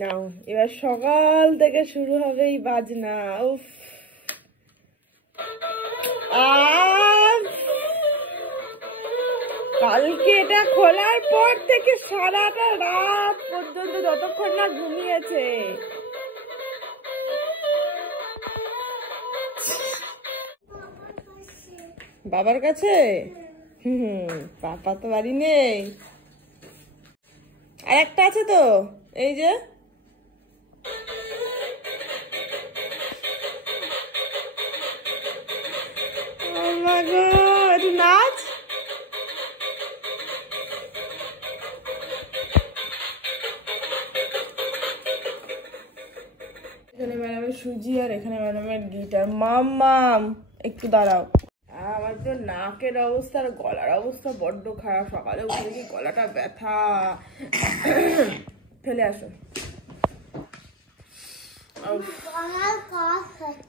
নাও এবার সকাল থেকে শুরু হবে এই বাজনা। উফ, কালকে এটা খোলার পর থেকে সারাটা রাত পর্যন্ত যতক্ষণ না ঘুমিয়েছে। বাবার কাছে? পাপা তো বাড়ি নেই। আর একটা আছে তো, এই যে নাচ। এখানে ম্যাডামের সুজি আর এখানে ম্যাডামের গিটার। মাম্মাম একটু দাঁড়াও। আমার তো নাকের অবস্থা আর গলার অবস্থা বড্ড খারাপ। সকালে উঠে দেখি গলাটা ব্যথা। ফেলে আসো।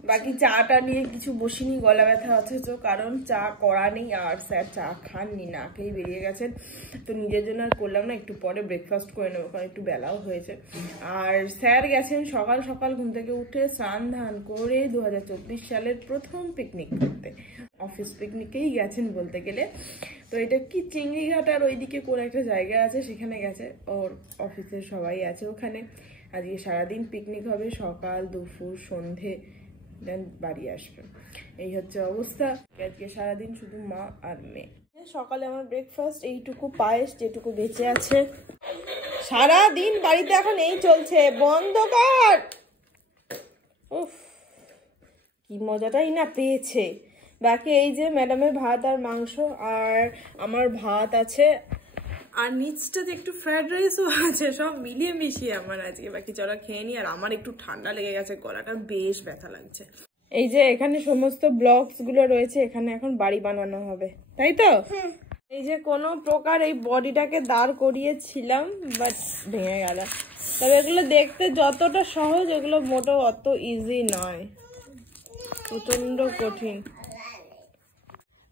বাকি চাটা নিয়ে কিছু বসিনি, গলা ব্যথা আছে তো, কারণ চা করা নেই আর স্যার চা খাননি, না খেয়েই বেরিয়ে গেছেন। তো নিজের জন্য আর করলাম না, একটু পরে ব্রেকফাস্ট করে নেবো, কারণ একটু বেলাও হয়েছে। আর স্যার গেছেন সকাল সকাল ঘুম থেকে উঠে স্নান ধান করে 2024 সালের প্রথম পিকনিক করতে। অফিস পিকনিকেই গেছেন বলতে গেলে। তো এটা কি চিংড়িঘাট আর ওইদিকে কোন একটা জায়গা আছে, সেখানে গেছে। ওর অফিসের সবাই আছে ওখানে। আজকে সারাদিন পিকনিক হবে, সকাল দুপুর সন্ধে, দেন বাড়ি আসবে। এই হচ্ছে অবস্থা। আজকে সারাদিন শুধু মা আর মেয়ে। সকালে আমার ব্রেকফাস্ট এইটুকু পায়েস, যেটুকু বেঁচে আছে। সারাদিন বাড়িতে এখন এই চলছে, বন্ধ কর। উফ, কি মজাটাই না পেয়েছে। বাকি এই যে ম্যাডামের ভাত আর মাংস, আর আমার ভাত আছে, আর নিচটাতে একটু ফ্রাইড রাইসও আছে। সব মিলিয়ে মিশিয়ে আমার আজকে। বাকি চলা খেয়ে নি। আর আমার একটু ঠান্ডা লেগে গেছে, গলাটা বেশ ব্যথা লাগছে। এই যে এখানে সমস্ত ব্লকস গুলো রয়েছে, এখানে এখন বাড়ি বানানো হবে, তাই তো? এই যে কোনো প্রকার এই বডিটাকে দাঁড় করিয়েছিলাম, বাট ভেঙে গেল। তবে এগুলো দেখতে যতটা সহজ, এগুলো মোটেও অত ইজি নয়, প্রচন্ড কঠিন।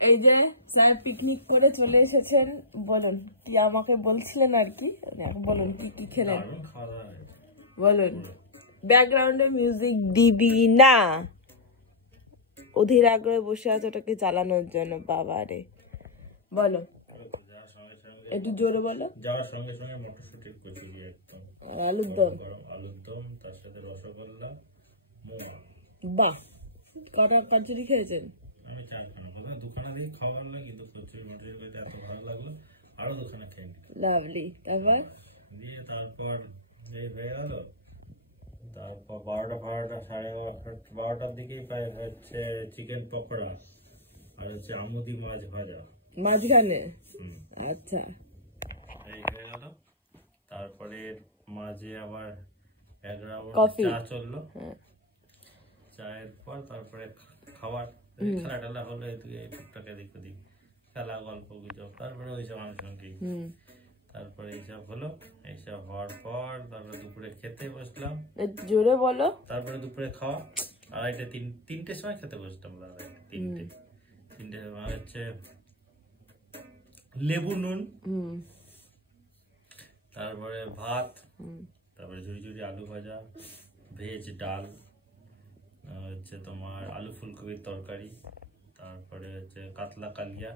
এই যে স্যার পিকনিক করে চলে এসেছেন। বলুন কি আমাকে বলছিলেন আর কি, বলুন কি কি খেলেন বলুন। ব্যাকগ্রাউন্ডে মিউজিক দিবি না, অধীর আগ্রহে বসে আছে ওটাকে চালানোর জন্য। বাবা রে, বলো একটু জোরে বলো। যাওয়ার সঙ্গে সঙ্গে মটরশুঁটি কচুরি একদম, আর আলুর দম। আলুর দম, তার সাথে রসগোল্লা, মোয়া। বাহ, কটা কচুরি খেয়েছেন? আমি 4খানা, প্রথমে 2খানা দিয়ে খাওয়া হলো, কিন্তু কচুরি মটরশুঁটি এত ভালো লাগলো, আরো 2খানা খেয়ে নিই। লাভলি। তারপর দিয়ে তারপর এই হয়ে গেল। তারপর 12টা সাড়ে 12টার দিকেই প্রায় হচ্ছে চিকেন পকোড়া আর হচ্ছে আমুদি মাছ ভাজা মাঝখানে। আচ্ছা, এই হয়ে গেল। তারপরে মাঝে আবার 1 রাউন্ড চা চললো। চায়ের পর তারপরে খাবার, খেলা টেলা হলো, এদিকে টুকটাক এদিক ওদিক খেলা, গল্প গুজব, তারপরে ওইসব আনুষঙ্গিক। তারপরে এইসব হলো। এইসব হওয়ার পর তারপরে দুপুরে খেতে বসলাম। জোরে বলো। তারপরে দুপুরে খাওয়া 2:30-3টের সময় খেতে বসলাম। 3টে সময় হচ্ছে লেবু নুন, তারপরে ভাত, তারপরে ঝুড়ি ঝুড়ি আলু ভাজা, ভেজ ডাল, হচ্ছে তোমার আলু ফুলকপির তরকারি, তারপরে হচ্ছে কাতলা কালিয়া,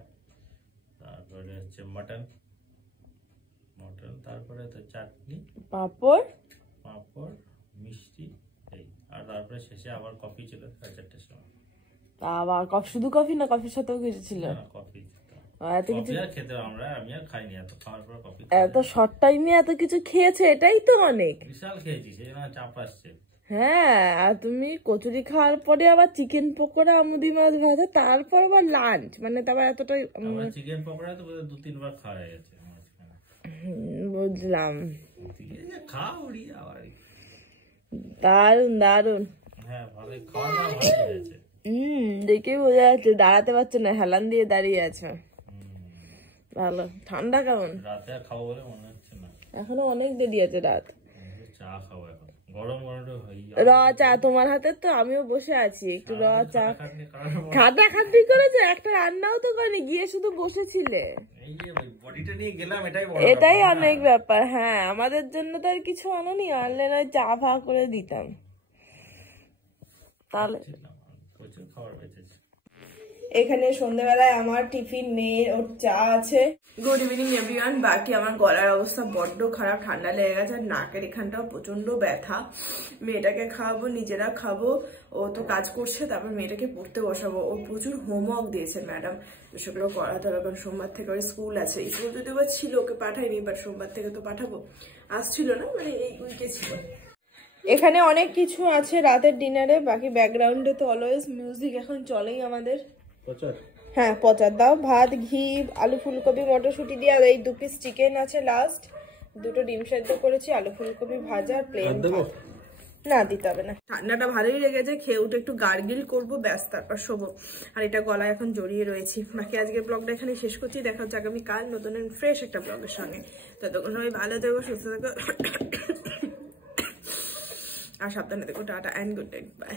তারপরে হচ্ছে মটন, তারপরে তো চাটনি, পাঁপড়, মিষ্টি, এই। আর তারপরে শেষে আবার কফি ছিল 4:30টার সময়। আবার শুধু কফি না, কফির সাথেও কিছু ছিল? কফি। এত কিছু খেতে আমি আর খাইনি, এত খাওয়ার পর কফি। এত শর্ট টাইমে এত কিছু খেয়েছে, এটাই তো অনেক। বিশাল খেয়েছি, সেই জন্য চাপ আসছে। হ্যাঁ, আর তুমি কচুরি খাওয়ার পরে আবার চিকেন পকোড়া, আমুদি মাছ ভাজা, তারপর আবার লাঞ্চ, মানে তারপর এতটাই। চিকেন পকোড়া তো 2-3বার খাওয়া হয়ে গেছে। বুঝলাম। আবার দারুন দারুন। হ্যাঁ, ভালো খাওয়া দাওয়া ভালো হয়েছে। দেখেই বোঝা যাচ্ছে, দাঁড়াতে পারছো না, হেলান দিয়ে দাঁড়িয়ে আছো। ভালো। ঠান্ডা কেমন? রাতে খাবো বলে মনে হচ্ছে না, এখনো অনেক দেরি আছে রাত। চা খাবো এখন। গরম গরম র চা তোমার হাতে তো আমিও বসে আছি একটু র চা খাটাখাটি করেছে, একটা রান্নাও তো করেনি, গিয়ে শুধু বসেছিলে। এটাই অনেক ব্যাপার। হ্যাঁ, আমাদের জন্য তো আর কিছু আনোনি, আনলে না চা ফা করে দিতাম। তাহলে এখানে সন্ধ্যাবেলায় আমার টিফিন, মেয়ের ওর চা আছে। Good evening everyone. বাকি আমার গলার অবস্থা বড্ড খারাপ, ঠান্ডা লেগে গেছে, নাকের এখানটাও প্রচন্ড ব্যথা। মেয়েটাকে খাওয়াবো, নিজেরা খাবো, ও তো কাজ করছে, তারপর মেয়েটাকে পড়তে বসাবো। ও প্রচুর হোমওয়ার্ক দিয়েছে ম্যাডাম, সেগুলো করাতে হবে, কারণ সোমবার থেকে ওর স্কুল আছে। স্কুল যদি বা ছিল, ওকে পাঠাইনি, বাট সোমবার থেকে তো পাঠাবো। আসছিল না, মানে এই উইকে ছিল। এখানে অনেক কিছু আছে রাতের ডিনারে, বাকি ব্যাকগ্রাউন্ডে তো অলওয়েজ মিউজিক এখন চলেই আমাদের। হ্যাঁ, পচার দাও। ভাত, ঘি, আলু ফুলকপি মটরশুঁটি দিয়ে, আর এই 2 পিস চিকেন আছে লাস্ট, 2টো ডিম সেদ্ধ করেছি, আলু ফুলকপি ভাজা, প্লেন না দিতে হবে না। ঠান্ডাটা ভালোই লেগেছে, খেয়ে উঠে একটু গার্গিল করবো, ব্যাস তারপর শোবো। আর এটা গলায় এখন জড়িয়ে রয়েছি। বাকি আজকের ব্লগটা এখানে শেষ করছি, দেখা হচ্ছে আগামীকাল নতুন ফ্রেশ একটা ব্লগের সঙ্গে। ততক্ষণ সবাই ভালো থেকো, সুস্থ থেকো, আর সাবধানে থেকো। Tata and good night, by.